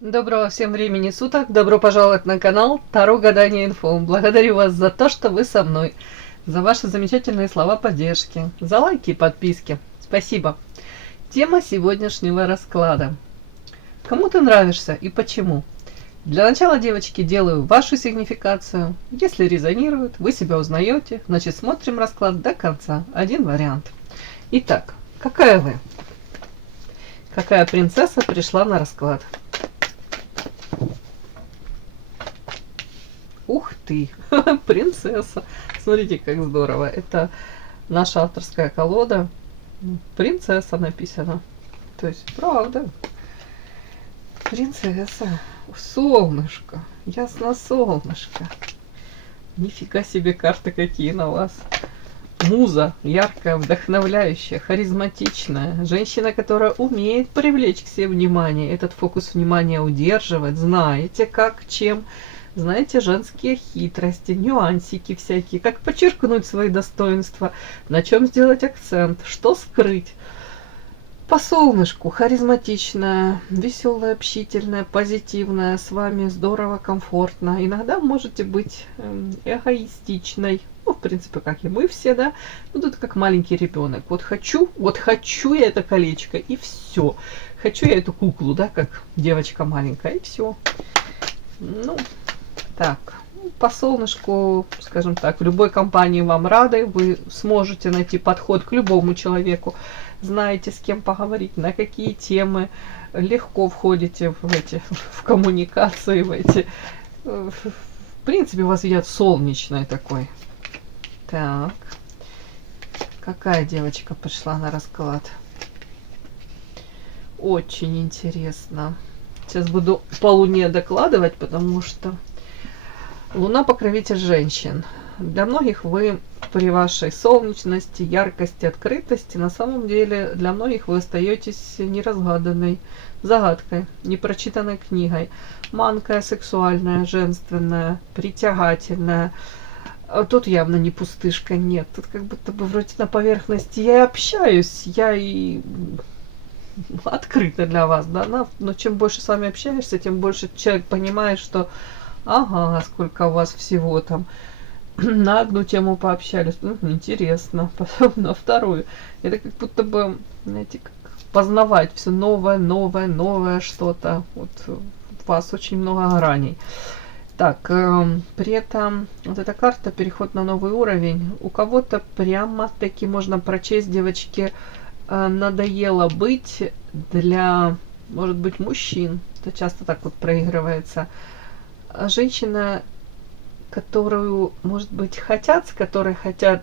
Доброго всем времени суток, добро пожаловать на канал Таро Гадание Инфо. Благодарю вас за то, что вы со мной, за ваши замечательные слова поддержки, за лайки и подписки. Спасибо. Тема сегодняшнего расклада. Кому ты нравишься и почему? Для начала, девочки, делаю вашу сигнификацию. Если резонирует, вы себя узнаете, значит смотрим расклад до конца. Один вариант. Итак, какая вы? Какая принцесса пришла на расклад? Ух ты, принцесса. Смотрите, как здорово. Это наша авторская колода. Принцесса написано. То есть, правда. Принцесса. Солнышко. Ясно, солнышко. Нифига себе карты какие на вас. Муза, яркая, вдохновляющая, харизматичная. Женщина, которая умеет привлечь к себе внимание. Этот фокус внимания удерживать. Знаете, как, чем. Знаете, женские хитрости, нюансики всякие, как подчеркнуть свои достоинства, на чем сделать акцент, что скрыть. По солнышку, харизматичная, веселая, общительная, позитивная, с вами здорово, комфортно. Иногда можете быть эгоистичной, ну, в принципе, как и мы все, да. Ну, тут как маленький ребенок. Вот хочу я это колечко, и все. Хочу я эту куклу, да, как девочка маленькая, и все. Ну, так, по солнышку, скажем так, в любой компании вам рады, вы сможете найти подход к любому человеку, знаете, с кем поговорить, на какие темы, легко входите в коммуникации, в принципе, вас видят солнечной такой. Так, какая девочка пришла на расклад? Очень интересно. Сейчас буду по Луне докладывать, потому что Луна покровитель женщин. Для многих вы при вашей солнечности, яркости, открытости, на самом деле для многих вы остаетесь неразгаданной загадкой, непрочитанной книгой. Манкая, сексуальная, женственная, притягательная. А тут явно не пустышка, нет. Тут как будто бы вроде на поверхности я и общаюсь, я и открыта для вас, да, но чем больше с вами общаешься, тем больше человек понимает, что ага, сколько у вас всего там. На одну тему пообщались, интересно, потом на вторую. Это как будто бы, знаете, как познавать все новое, новое, новое что-то. Вот у вас очень много граней. Так, при этом вот эта карта переход на новый уровень. У кого-то прямо-таки можно прочесть, девочки, надоело быть для, может быть, мужчин. Это часто так вот проигрывается. Женщина, которую, может быть, хотят, с которой хотят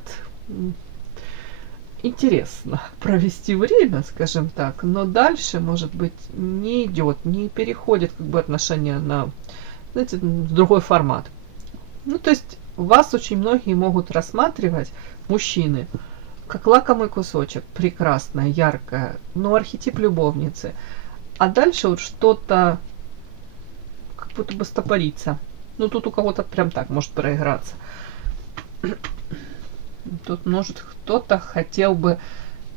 интересно провести время, скажем так, но дальше, может быть, не идет, не переходит как бы отношения на, знаете, другой формат. Ну, то есть вас очень многие могут рассматривать, мужчины, как лакомый кусочек, прекрасная, яркая, но архетип любовницы. А дальше вот что-то как будто бы стопорится. Ну, тут у кого-то прям так может проиграться. Тут, может, кто-то хотел бы...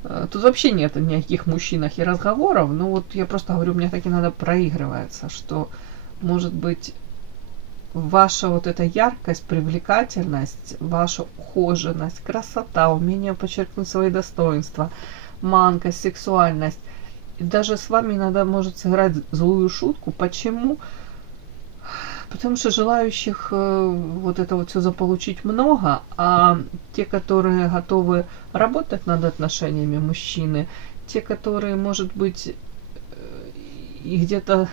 Тут вообще нет ни о каких мужчинах и разговоров. Но вот я просто говорю, мне так иногда проигрывается, что, может быть, ваша вот эта яркость, привлекательность, ваша ухоженность, красота, умение подчеркнуть свои достоинства, манкость, сексуальность. И даже с вами иногда может сыграть злую шутку. Почему? Потому что желающих вот это вот все заполучить много, а те, которые готовы работать над отношениями, мужчины, те, которые, может быть, и где-то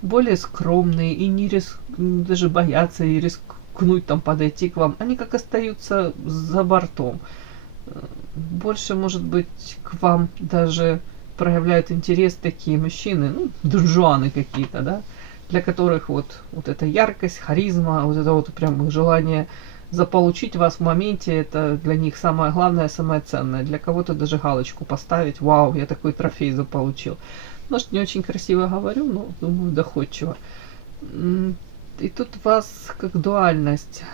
более скромные и не даже боятся и рискнуть там подойти к вам, они как остаются за бортом. Больше, может быть, к вам даже проявляют интерес такие мужчины, ну, донжуаны какие-то, да, для которых вот эта яркость, харизма, вот это вот прям желание заполучить вас в моменте, это для них самое главное, самое ценное. Для кого-то даже галочку поставить, вау, я такой трофей заполучил. Может, не очень красиво говорю, но думаю, доходчиво. И тут у вас как дуальность.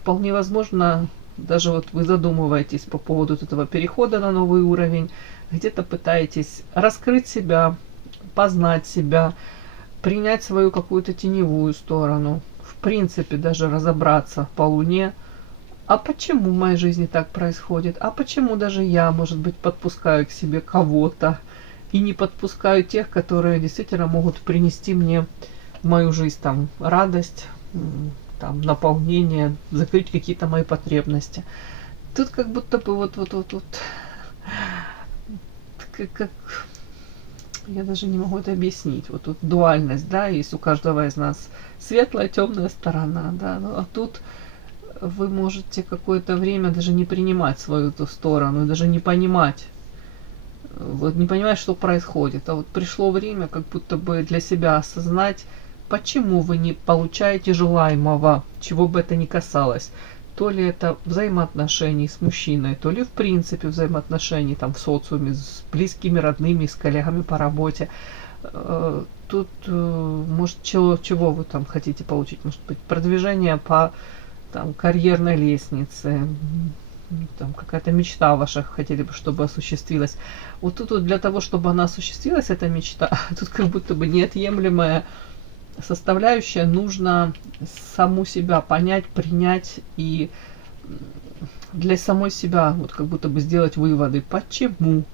Вполне возможно, даже вот вы задумываетесь по поводу этого перехода на новый уровень, где-то пытаетесь раскрыть себя, познать себя, принять свою какую-то теневую сторону, в принципе даже разобраться по Луне, а почему в моей жизни так происходит, а почему даже я, может быть, подпускаю к себе кого-то и не подпускаю тех, которые действительно могут принести мне в мою жизнь там радость, там наполнение, закрыть какие-то мои потребности. Тут как будто бы вот как я даже не могу это объяснить. Вот тут дуальность, да, есть у каждого из нас светлая, темная сторона, да, ну, а тут вы можете какое-то время даже не принимать свою эту сторону, даже не понимать, вот не понимать, что происходит. А вот пришло время как будто бы для себя осознать, почему вы не получаете желаемого, чего бы это ни касалось. То ли это взаимоотношений с мужчиной, то ли в принципе взаимоотношений там в социуме с близкими, родными, с коллегами по работе. Тут, может, чего вы там хотите получить? Может быть, продвижение по там, карьерной лестнице, там какая-то мечта ваша хотели бы, чтобы осуществилась. Вот тут вот для того, чтобы она осуществилась, эта мечта, тут как будто бы неотъемлемая составляющая, нужно саму себя понять, принять и для самой себя вот как будто бы сделать выводы, почему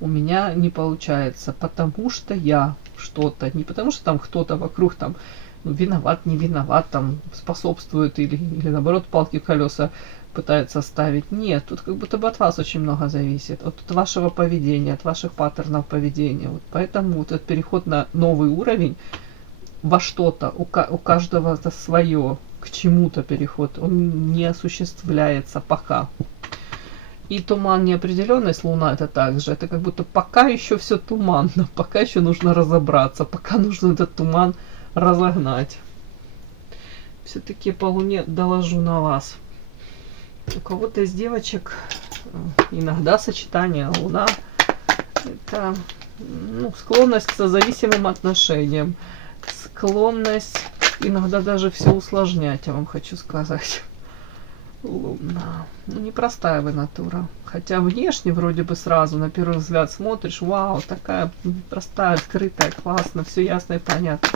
у меня не получается, потому что я что-то, не потому что там кто-то вокруг там виноват, не виноват, там способствует или наоборот палки в колеса пытается ставить. Нет, тут как будто бы от вас очень много зависит, от вашего поведения, от ваших паттернов поведения. Вот поэтому вот этот переход на новый уровень во что-то, у каждого это свое, к чему-то переход, он не осуществляется пока. И туман неопределенность, Луна это также, это как будто пока еще все туманно, пока еще нужно разобраться, пока нужно этот туман разогнать. Все-таки по Луне доложу на вас. У кого-то из девочек иногда сочетание Луна это склонность к созависимым отношениям, склонность иногда даже все усложнять, я вам хочу сказать. Луна. Непростая вы натура. Хотя внешне вроде бы сразу на первый взгляд смотришь, вау, такая простая, открытая, классно, все ясно и понятно.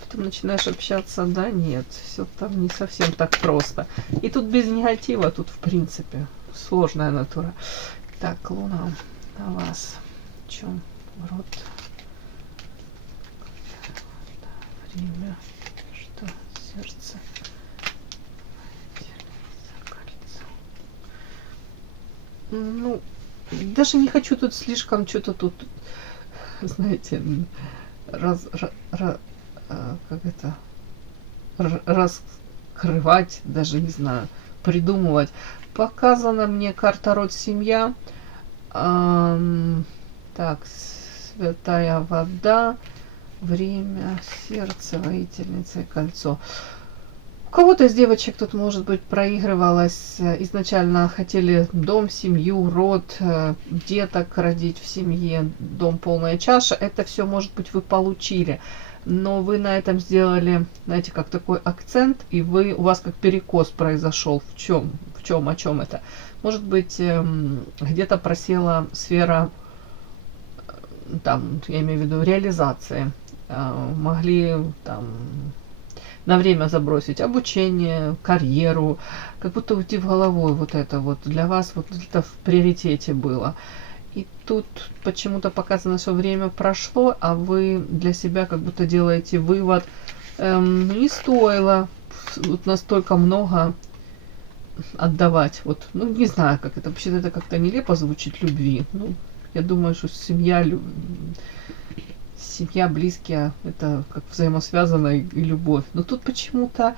Потом начинаешь общаться, да нет, все там не совсем так просто. И тут без негатива, тут в принципе сложная натура. Так, Луна на вас. В чем род? Время, что сердце. Даже не хочу тут слишком что-то тут, знаете, раскрывать, даже не знаю, придумывать. Показана мне карта род-семья. Так, святая вода, время, сердце, воительница и кольцо. У кого-то из девочек тут, может быть, проигрывалось, изначально хотели дом, семью, род, деток родить в семье, дом полная чаша. Это все, может быть, вы получили. Но вы на этом сделали, знаете, как такой акцент, и у вас как перекос произошел. О чем это? Может быть, где-то просела сфера, там, я имею в виду, реализации. Могли там на время забросить обучение, карьеру, как будто уйти в головой вот это вот. Для вас вот это в приоритете было. И тут почему-то показано, что время прошло, а вы для себя как будто делаете вывод, не стоило вот настолько много отдавать. Вот, не знаю, как это. Вообще-то это как-то нелепо звучит, любви. Я думаю, что семья, близкие, это как взаимосвязано и любовь. Но тут почему-то,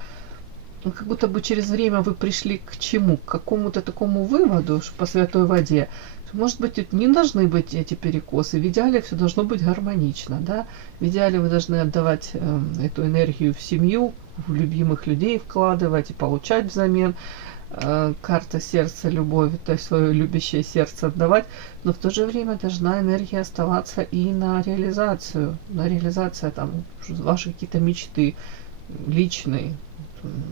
как будто бы через время вы пришли к чему? К какому-то такому выводу, что по святой воде. Может быть, не должны быть эти перекосы. В идеале все должно быть гармонично, да? В идеале вы должны отдавать эту энергию в семью, в любимых людей вкладывать и получать взамен. Карта сердца, любовь, то есть свое любящее сердце отдавать, но в то же время должна энергия оставаться и на реализацию. На реализацию там ваши какие-то мечты личные,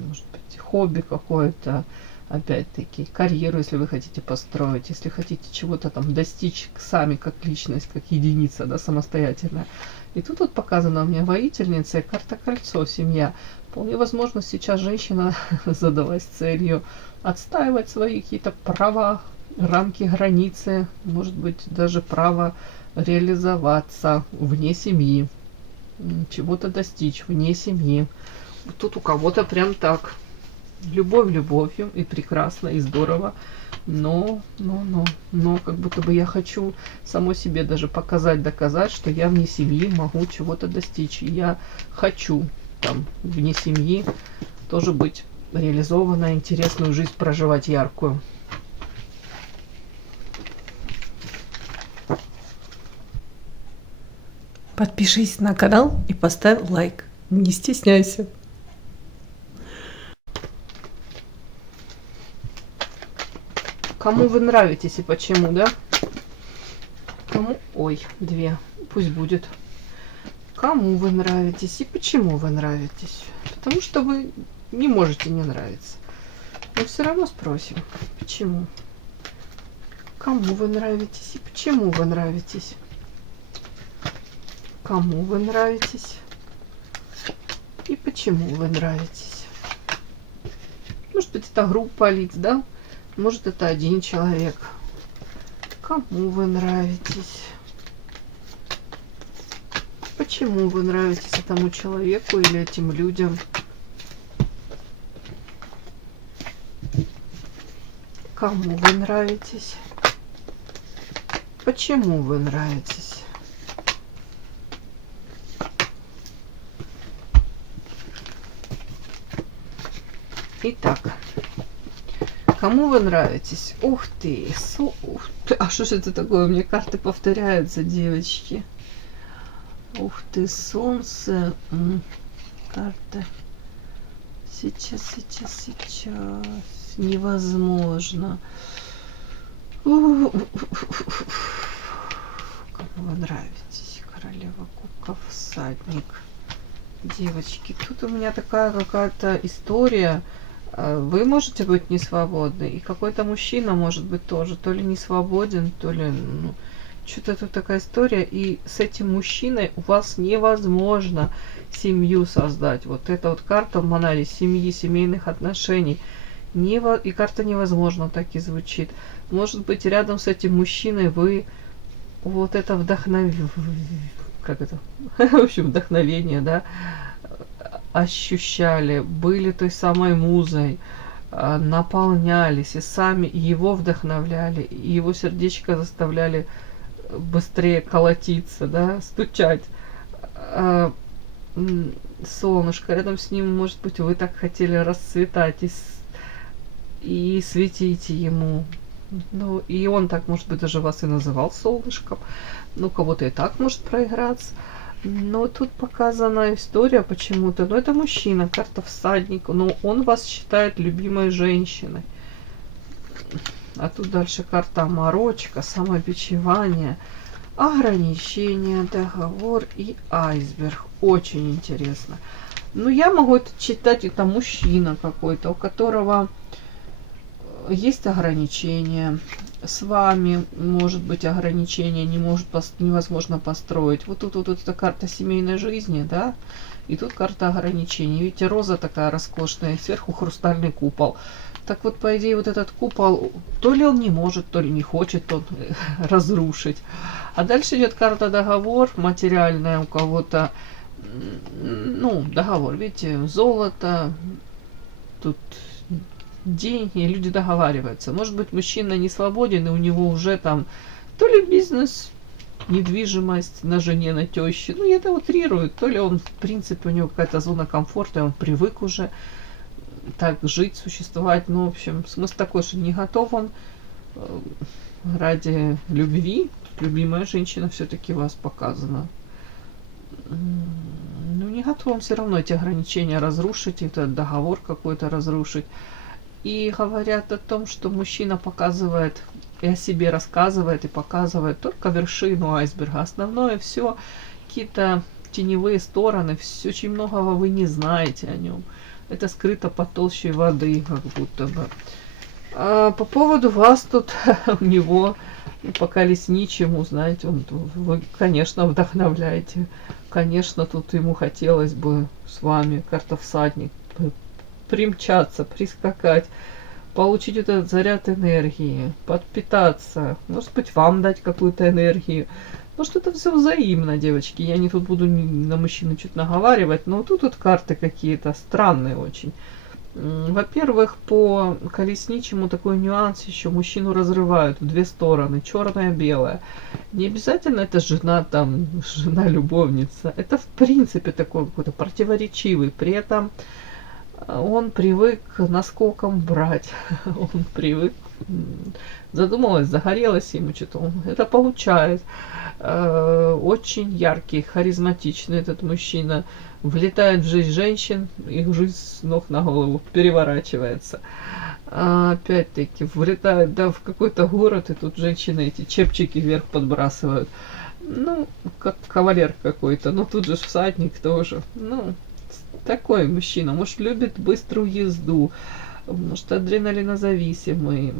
может быть, хобби какое-то, опять-таки, карьеру, если вы хотите построить, если хотите чего-то там достичь сами как личность, как единица, да, самостоятельная. И тут вот показана у меня воительница и карта кольцо, семья. Вполне возможно, сейчас женщина задалась целью отстаивать свои какие-то права, рамки, границы, может быть, даже право реализоваться вне семьи, чего-то достичь вне семьи. Тут у кого-то прям так. Любовь любовью, и прекрасно, и здорово, но, как будто бы я хочу самой себе даже показать, доказать, что я вне семьи могу чего-то достичь. И я хочу там вне семьи тоже быть реализованной, интересную жизнь проживать, яркую. Подпишись на канал и поставь лайк. Не стесняйся. Кому вы нравитесь и почему, да? Кому... Ой, две. Пусть будет. Кому вы нравитесь и почему вы нравитесь? Потому что вы не можете не нравиться. Но все равно спросим, почему? Кому вы нравитесь и почему вы нравитесь? Кому вы нравитесь и почему вы нравитесь? Может быть, это группа лиц, да? Может, это один человек. Кому вы нравитесь? Почему вы нравитесь этому человеку или этим людям? Кому вы нравитесь? Почему вы нравитесь? Итак. Кому вы нравитесь? Ух ты, ух ты. А что же это такое? У меня карты повторяются, девочки. Ух ты, солнце. Карта. Сейчас. Невозможно. Кому вы нравитесь? Королева кубков, всадник. Девочки, тут у меня такая какая-то история. Вы можете быть не свободны, и какой-то мужчина может быть тоже, то ли не свободен, то ли, ну, что-то тут такая история, и с этим мужчиной у вас невозможно семью создать. Вот эта вот карта в Монаде семьи, семейных отношений, и карта невозможно так и звучит. Может быть, рядом с этим мужчиной вы вот это вдохновение, да, ощущали, были той самой музой, наполнялись и сами его вдохновляли, и его сердечко заставляли быстрее колотиться, да, стучать. Солнышко, рядом с ним, может быть, вы так хотели расцветать и светите ему. Ну, и он так, может быть, даже вас и называл солнышком. Ну, кого-то и так может проиграться. Но тут показана история почему-то. Но это мужчина, карта всадник. Но он вас считает любимой женщиной. А тут дальше карта морочка, самобичевание, ограничение, договор и айсберг. Очень интересно. Ну, я могу это читать, это мужчина какой-то, у которого есть ограничения. С вами может быть ограничения, невозможно построить. Вот тут вот эта карта семейной жизни, да, и тут карта ограничений. Видите, роза такая роскошная, и сверху хрустальный купол. Так вот, по идее, вот этот купол, то ли он не может, то ли не хочет он разрушить. А дальше идет карта договор, материальная у кого-то, ну, договор, видите, золото, тут деньги, люди договариваются. Может быть, мужчина не свободен, и у него уже там то ли бизнес, недвижимость на жене, на теще. Ну, я это утрирую. То ли он, в принципе, у него какая-то зона комфорта, и он привык уже так жить, существовать. Ну, в общем, смысл такой, что не готов он ради любви. Любимая женщина все-таки вас показана. Ну, не готов он все равно эти ограничения разрушить, этот договор какой-то разрушить. И говорят о том, что мужчина показывает и о себе рассказывает и показывает только вершину айсберга. Основное все какие-то теневые стороны, все, очень многого вы не знаете о нем. Это скрыто под толщей воды, как будто бы. А по поводу вас тут у него по колесничему, знаете, вы, конечно, вдохновляете. Конечно, тут ему хотелось бы с вами, карта всадник, примчаться, прискакать, получить вот этот заряд энергии, подпитаться, может быть, вам дать какую-то энергию. Может, это все взаимно, девочки. Я не тут буду на мужчину что-то наговаривать, но тут вот карты какие-то странные очень. Во-первых, по колесничему такой нюанс еще: мужчину разрывают в две стороны, черное, белое. Не обязательно это жена, там, жена-любовница. Это в принципе такой какой-то противоречивый. При этом он привык наскоком брать. Он привык, задумалась, загорелась ему что-то. Он это получает. Очень яркий, харизматичный этот мужчина. Влетает в жизнь женщин, их жизнь с ног на голову переворачивается. Опять-таки, влетает, да, в какой-то город, и тут женщины эти чепчики вверх подбрасывают. Ну, как кавалер какой-то. Но тут же всадник тоже. Ну, такой мужчина. Может, любит быструю езду. Может, адреналинозависимый,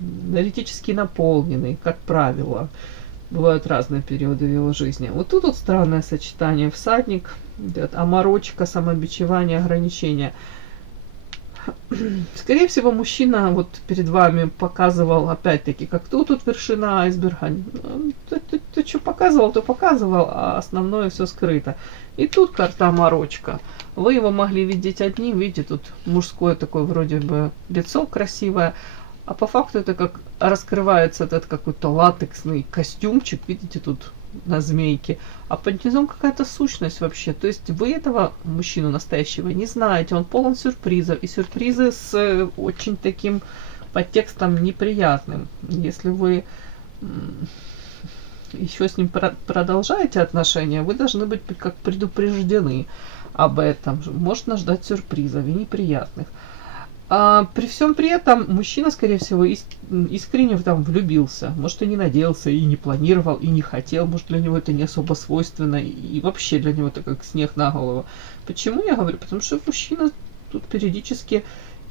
энергетически наполненный, как правило. Бывают разные периоды в его жизни. Вот тут вот странное сочетание: всадник, оморочка, самобичевание, ограничения. Скорее всего, мужчина вот перед вами показывал, опять-таки, как тут вершина айсберга. Ты что показывал, то показывал, а основное все скрыто. И тут карта оморочка. Вы его могли видеть одним, видите, тут мужское такое вроде бы лицо красивое, а по факту это как раскрывается этот какой-то латексный костюмчик, видите, тут на змейке, а под низом какая-то сущность вообще. То есть вы этого мужчину настоящего не знаете, он полон сюрпризов, и сюрпризы с очень таким подтекстом неприятным. Если вы еще с ним продолжаете отношения, вы должны быть как предупреждены об этом. Можно ждать сюрпризов и неприятных. А при всем при этом мужчина, скорее всего, искренне там влюбился. Может, и не надеялся, и не планировал, и не хотел. Может, для него это не особо свойственно. И вообще для него это как снег на голову. Почему я говорю? Потому что мужчина тут периодически,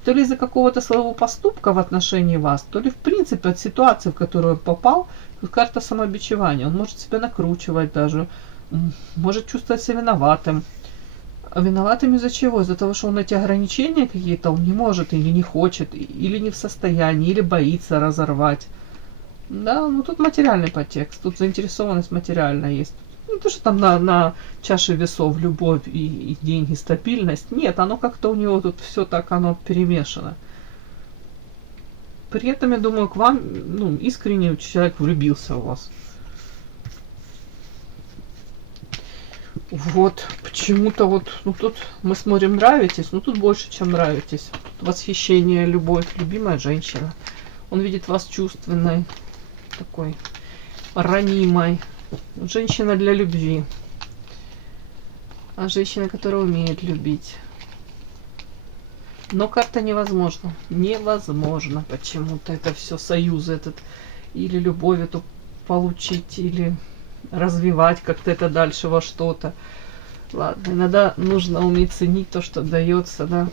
то ли из-за какого-то своего поступка в отношении вас, то ли в принципе от ситуации, в которую он попал. Тут карта самобичевания. Он может себя накручивать даже. Может чувствовать себя виноватым. А виноватым из-за чего? Из-за того, что он эти ограничения какие-то, он не может или не хочет, или не в состоянии, или боится разорвать. Да, ну тут материальный подтекст, тут заинтересованность материальная есть. Не то, что там на чаше весов любовь и деньги, стабильность. Нет, оно как-то у него тут все так, оно перемешано. При этом, я думаю, к вам, ну, искренне человек влюбился в вас. Вот, почему-то вот, ну тут мы смотрим, нравитесь, но тут больше, чем нравитесь. Тут восхищение, любовь, любимая женщина. Он видит вас чувственной, такой ранимой. Женщина для любви. А женщина, которая умеет любить. Но как-то невозможно. Невозможно почему-то это все, союзы этот, или любовь эту получить, или развивать как-то это дальше во что-то. Ладно, иногда нужно уметь ценить то, что дается, да.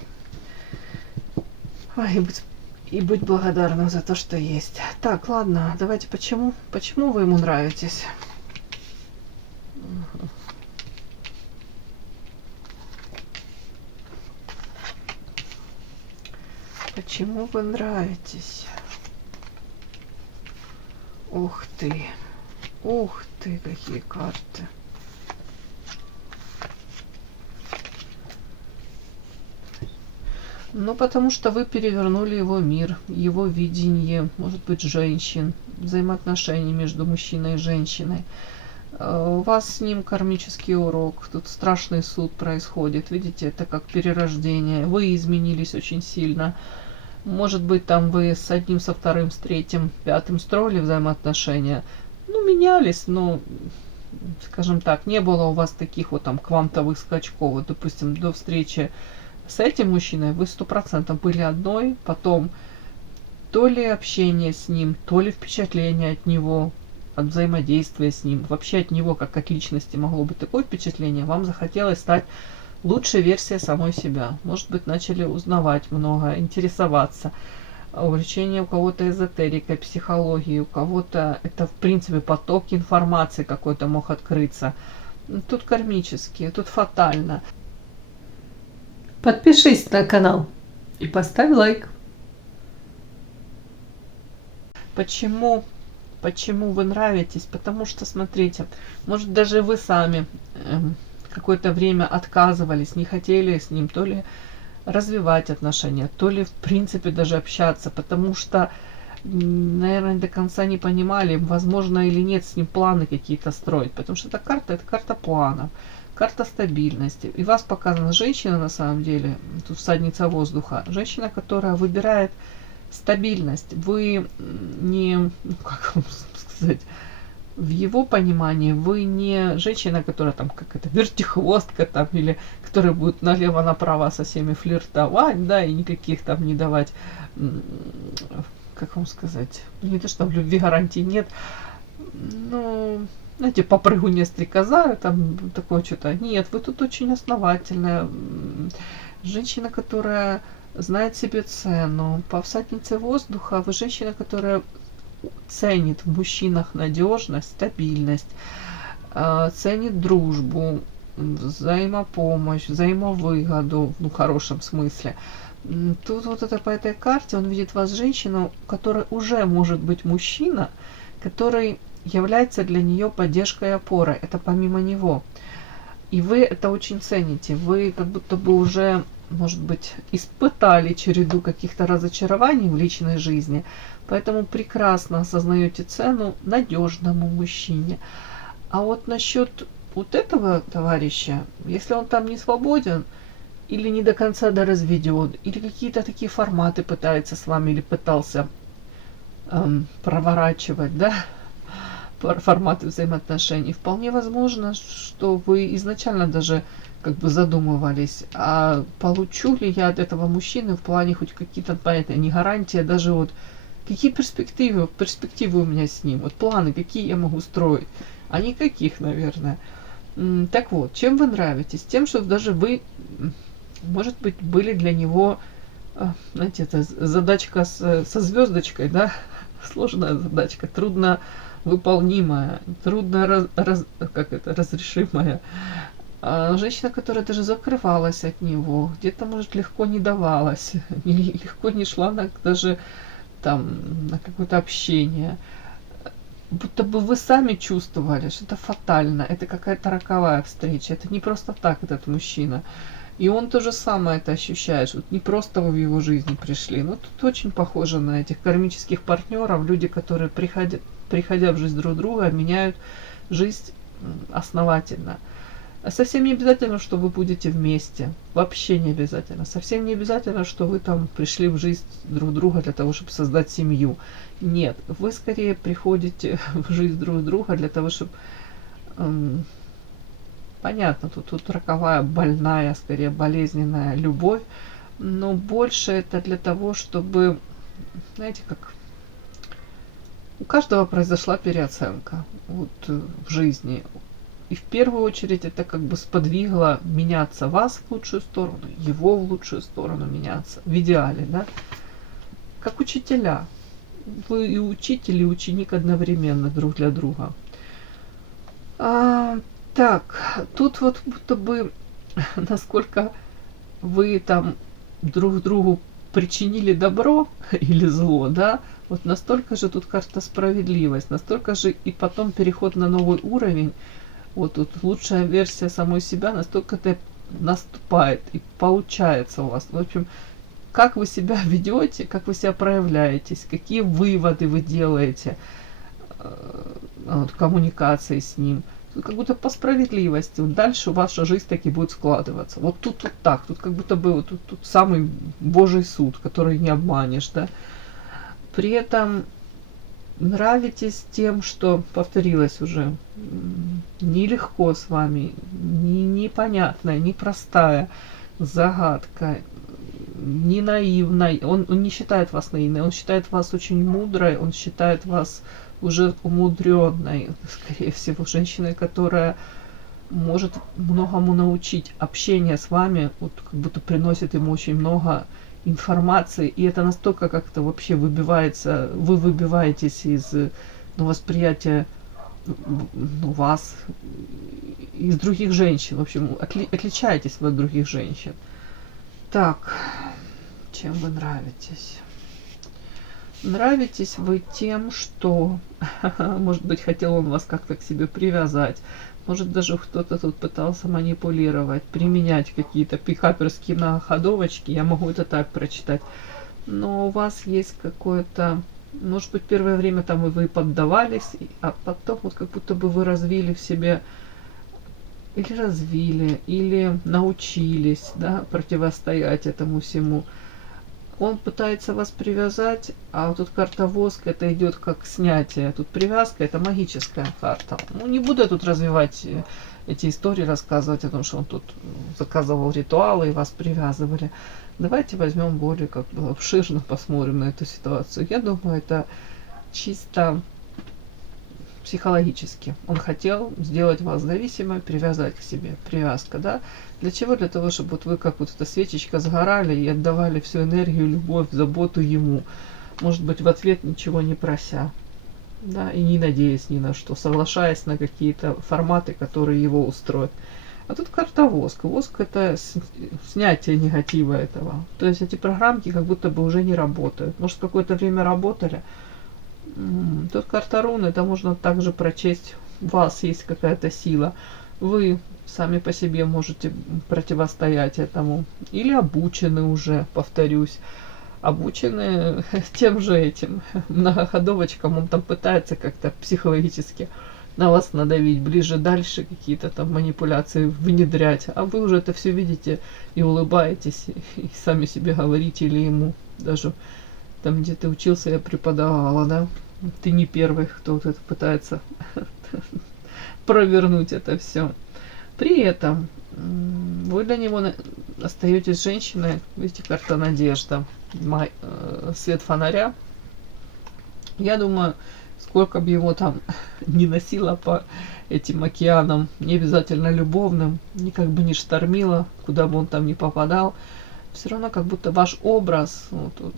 Ой, и быть благодарным за то, что есть. Так, ладно, давайте почему вы ему нравитесь? Почему вы нравитесь? Ух ты. Ух ты, какие карты. Ну, потому что вы перевернули его мир, его видение, может быть, женщин, взаимоотношений между мужчиной и женщиной. У вас с ним кармический урок, тут страшный суд происходит, видите, это как перерождение. Вы изменились очень сильно. Может быть, там вы с одним, со вторым, с третьим, пятым строили взаимоотношения. Ну, менялись, но, скажем так, не было у вас таких вот там квантовых скачков. Вот, допустим, до встречи с этим мужчиной вы 100% были одной, потом то ли общение с ним, то ли впечатление от него, от взаимодействия с ним, вообще от него как личности могло быть такое впечатление, вам захотелось стать лучшей версией самой себя. Может быть, начали узнавать много, интересоваться. увлечение у кого-то эзотерикой, психологией, у кого-то это в принципе поток информации какой-то мог открыться. Тут кармически, тут фатально. Подпишись на канал и поставь лайк. Почему? Почему вы нравитесь? Потому что, смотрите, может даже вы сами какое-то время отказывались, не хотели с ним то ли развивать отношения, то ли в принципе даже общаться, потому что, наверное, до конца не понимали, возможно или нет с ним планы какие-то строить, потому что это карта планов, карта стабильности. И вас показана женщина на самом деле, тут всадница воздуха, женщина, которая выбирает стабильность. Вы не, ну, как вам сказать, в его понимании вы не женщина, которая там как это вертихвостка там, или которая будет налево-направо со всеми флиртовать, да, и никаких там не давать, как вам сказать, не то, что в любви гарантий нет, ну, знаете, попрыгунья стрекоза, там такое что-то. Нет, вы тут очень основательная женщина, которая знает себе цену. По всаднице воздуха вы женщина, которая ценит в мужчинах надежность, стабильность, ценит дружбу, взаимопомощь, взаимовыгоду, ну, в хорошем смысле. Тут вот это по этой карте он видит вас женщину, которая уже может быть мужчина, который является для нее поддержкой и опорой. Это помимо него. И вы это очень цените. Вы как будто бы уже, может быть, испытали череду каких-то разочарований в личной жизни, поэтому прекрасно осознаете цену надежному мужчине. А вот насчет вот этого товарища, если он там не свободен, или не до конца доразведен, или какие-то такие форматы пытается с вами, или пытался проворачивать, да, форматы взаимоотношений, вполне возможно, что вы изначально даже как бы задумывались, а получу ли я от этого мужчины в плане хоть какие-то, понятно, не гарантия, даже вот какие перспективы у меня с ним, вот планы, какие я могу строить, а никаких, наверное. Так вот, чем вы нравитесь? Тем, что даже вы, может быть, были для него, знаете, это задачка со звездочкой, да, сложная задачка, трудно выполнимая, трудно разрешимая. Женщина, которая даже закрывалась от него, где-то, может, легко не давалась, легко не шла даже там на какое-то общение. Будто бы вы сами чувствовали, что это фатально, это какая-то роковая встреча, это не просто так этот мужчина. И он то же самое это ощущает, вот не просто вы в его жизни пришли. Ну, тут очень похоже на этих кармических партнеров, люди, которые, приходя в жизнь друг друга, меняют жизнь основательно. Совсем не обязательно, что вы будете вместе. Вообще не обязательно. Совсем не обязательно, что вы там пришли в жизнь друг друга для того, чтобы создать семью. Нет, вы скорее приходите в жизнь друг друга для того, чтобы... понятно, тут роковая, больная, скорее болезненная любовь. Но больше это для того, чтобы... Знаете, как... У каждого произошла переоценка вот, в жизни. И в первую очередь это как бы сподвигло меняться вас в лучшую сторону, его в лучшую сторону меняться, в идеале, да? Как учителя. Вы и учитель, и ученик одновременно друг для друга. Так, тут вот будто бы, насколько вы там друг другу причинили добро или зло, да, вот настолько же тут карта справедливость, настолько же и потом переход на новый уровень, вот тут лучшая версия самой себя, настолько это наступает и получается у вас. В общем, как вы себя ведете, как вы себя проявляетесь, какие выводы вы делаете в коммуникации с ним. Тут как будто по справедливости. Вот дальше ваша жизнь таки будет складываться. Вот тут так, тут как будто бы вот тут самый Божий суд, который не обманешь, да. При этом нравитесь тем, что повторилось уже, нелегко с вами, непонятная, непростая загадка, не наивной. Он не считает вас наивной, он считает вас очень мудрой, он считает вас уже умудренной, скорее всего, женщиной, которая может многому научить. Общение с вами вот как будто приносит ему очень много информации, и это настолько как-то вообще выбивается, вы выбиваетесь из восприятия вас, из других женщин. В общем, отличаетесь вы от других женщин. Так, чем вы нравитесь? Нравитесь вы тем, что, может быть, хотел он вас как-то к себе привязать. Может, даже кто-то тут пытался манипулировать, применять какие-то пикаперские многоходовочки. Я могу это так прочитать. Но у вас есть какое-то... Может быть, первое время там вы поддавались, а потом вот как будто бы вы развили в себе... или научились, да, противостоять этому всему. Он пытается вас привязать, а вот тут карта воск, это идет как снятие. Тут привязка, это магическая карта. Ну, не буду я тут развивать эти истории, рассказывать о том, что он тут заказывал ритуалы и вас привязывали. Давайте возьмем более как бы обширно, посмотрим на эту ситуацию. Я думаю, это чисто психологически. Он хотел сделать вас зависимой, привязать к себе. Привязка, да? Для чего? Для того, чтобы вот вы как вот эта свечечка сгорали и отдавали всю энергию, любовь, заботу ему. Может быть, в ответ ничего не прося. Да, и не надеясь ни на что, соглашаясь на какие-то форматы, которые его устроят. А тут карта воск. Воск это снятие негатива этого. То есть эти программки как будто бы уже не работают. Может, какое-то время работали. Тут карта рун, это можно также прочесть. У вас есть какая-то сила. Вы сами по себе можете противостоять этому. Или обучены уже, повторюсь. Обучены тем же этим многоходовочкам. Он там пытается как-то психологически на вас надавить, ближе, дальше какие-то там манипуляции внедрять. А вы уже это все видите и улыбаетесь, и сами себе говорите, или ему даже там, где ты учился, я преподавала, да? Ты не первый, кто вот это пытается провернуть это все. При этом вы для него остаетесь женщиной, видите, карта надежда, свет фонаря. Я думаю, сколько бы его там не носило по этим океанам, не обязательно любовным, никак бы не штормило, куда бы он там ни попадал, все равно как будто ваш образ вот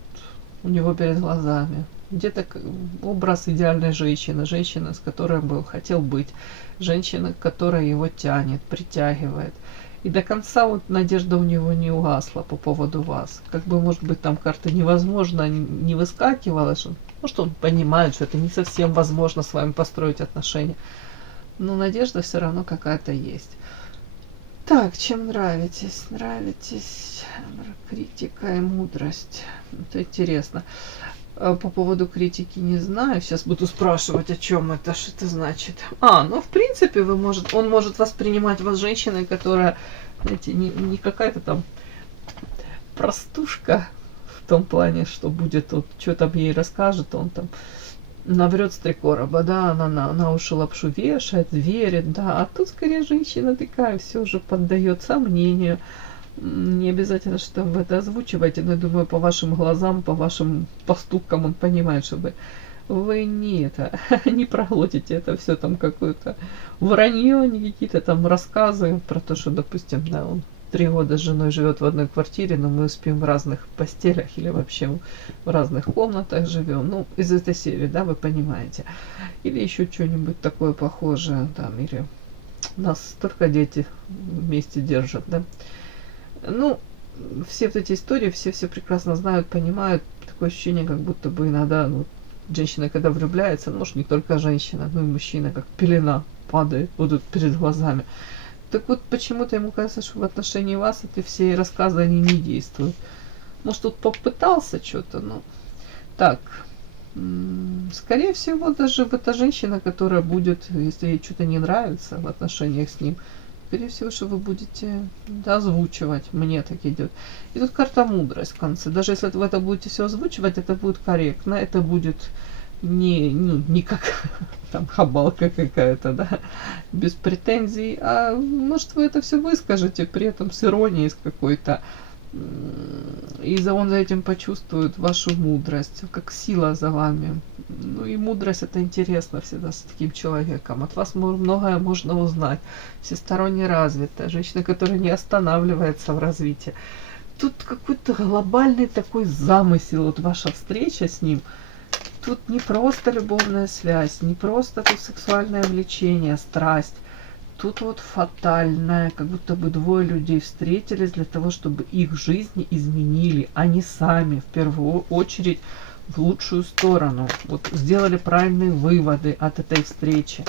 у него перед глазами. Где-то образ идеальной женщины, женщины, с которой он хотел быть, женщина, которая его тянет, притягивает. И до конца вот надежда у него не угасла по поводу вас. Как бы, может быть, там карта невозможно не выскакивала, что, может, он понимает, что это не совсем возможно с вами построить отношения. Но надежда все равно какая-то есть. Так, чем нравитесь? Нравитесь критика и мудрость. Это интересно. По поводу критики не знаю. Сейчас буду спрашивать, о чем это, что это значит. Ну, в принципе, он может воспринимать вас женщиной, которая, знаете, не какая-то там простушка в том плане, что будет, вот, что там ей расскажет, он там наврет с 3 короба, да, она на уши лапшу вешает, верит, да, а тут скорее женщина такая, все же поддает сомнению. Не обязательно, что вы это озвучиваете, но я думаю, по вашим глазам, по вашим поступкам он понимает, чтобы вы не проглотите это все там какое-то вранье, не какие-то там рассказы про то, что, допустим, да, он 3 года с женой живет в одной квартире, но мы спим в разных постелях или вообще в разных комнатах живем. Ну, из этой серии, да, вы понимаете. Или еще что-нибудь такое похожее, там, или нас только дети вместе держат, да. Ну, все вот эти истории, все прекрасно знают, понимают. Такое ощущение, как будто бы иногда, женщина, когда влюбляется, может, не только женщина, но и мужчина, как пелена падает вот тут перед глазами. Так вот, почему-то ему кажется, что в отношении вас эти все рассказы, они не действуют. Может, тут попытался что-то, но... Так, скорее всего, даже эта женщина, которая будет, если ей что-то не нравится в отношениях с ним, скорее всего, что вы будете озвучивать. Мне так идет. И тут карта мудрость в конце. Даже если вы это будете все озвучивать, это будет корректно. Это будет не как там хабалка какая-то, да, без претензий. А может, вы это все выскажете, при этом с иронией с какой-то. И он за этим почувствует вашу мудрость, как сила за вами. Ну и мудрость — это интересно всегда с таким человеком. От вас многое можно узнать. Всесторонне развитая. Женщина, которая не останавливается в развитии. тут какой-то глобальный такой замысел, вот ваша встреча с ним. Тут не просто любовная связь, не просто тут сексуальное влечение, страсть. Тут вот фатальное, как будто бы двое людей встретились для того, чтобы их жизни изменили. Они сами, в первую очередь, в лучшую сторону. Вот сделали правильные выводы от этой встречи.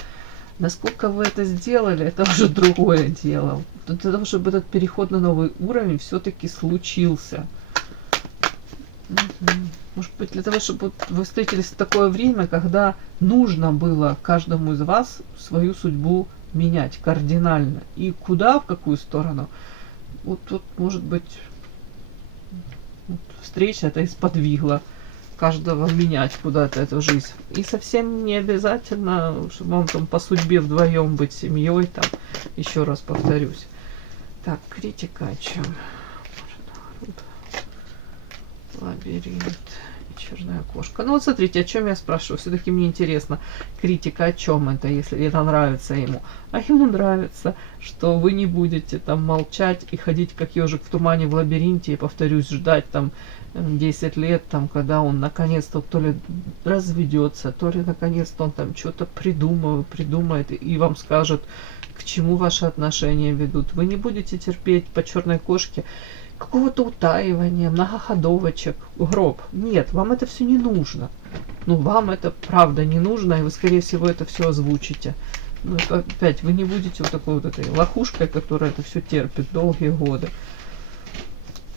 Насколько вы это сделали, это уже другое дело. Для того, чтобы этот переход на новый уровень все-таки случился. Может быть, для того, чтобы вы встретились в такое время, когда нужно было каждому из вас свою судьбу менять кардинально. И куда, в какую сторону, вот тут, может быть, вот встреча это и сподвигла каждого менять куда-то эту жизнь. И совсем не обязательно, чтобы вам там по судьбе вдвоем быть семьей, там, еще раз повторюсь. Так, критика о чем? Лабиринт. Черная кошка. Ну вот смотрите, о чем я спрашиваю. Все-таки мне интересно, критика о чем это, если это нравится ему. А ему нравится, что вы не будете там молчать и ходить как ежик в тумане в лабиринте и, повторюсь, ждать там 10 лет, там, когда он наконец-то то ли разведется, то ли наконец-то он там что-то придумает и вам скажет, к чему ваши отношения ведут. Вы не будете терпеть по черной кошке какого-то утаивания, многоходовочек, гроб. Нет, вам это все не нужно. Ну, вам это правда не нужно, и вы, скорее всего, это все озвучите. Ну, опять, вы не будете вот такой вот этой лохушкой, которая это все терпит долгие годы.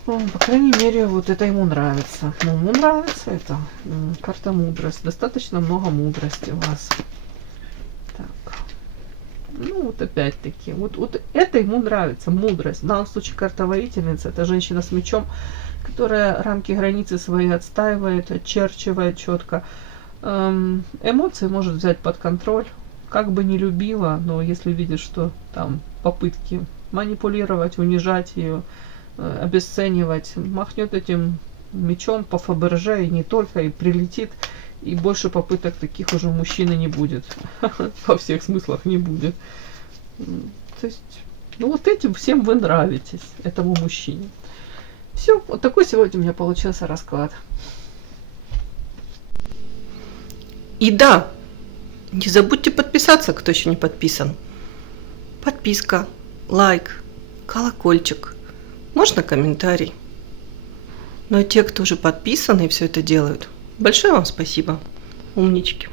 Ну, по крайней мере, вот это ему нравится. Ну, ему нравится это. Карта мудрость. Достаточно много мудрости у вас. Так. Ну, вот опять-таки, вот это ему нравится, мудрость. В данном случае карта воительница, это женщина с мечом, которая рамки границы свои отстаивает, очерчивает четко. Эмоции может взять под контроль, как бы не любила, но если видит, что там попытки манипулировать, унижать ее, обесценивать, махнет этим мечом по Фаберже и не только, и прилетит. И больше попыток таких уже у мужчины не будет. Во всех смыслах не будет. То есть, ну вот этим всем вы нравитесь, этому мужчине. Все, вот такой сегодня у меня получился расклад. И да, не забудьте подписаться, кто еще не подписан. Подписка, лайк, колокольчик, можно комментарий. Ну а те, кто уже подписаны и все это делают, большое вам спасибо, умнички.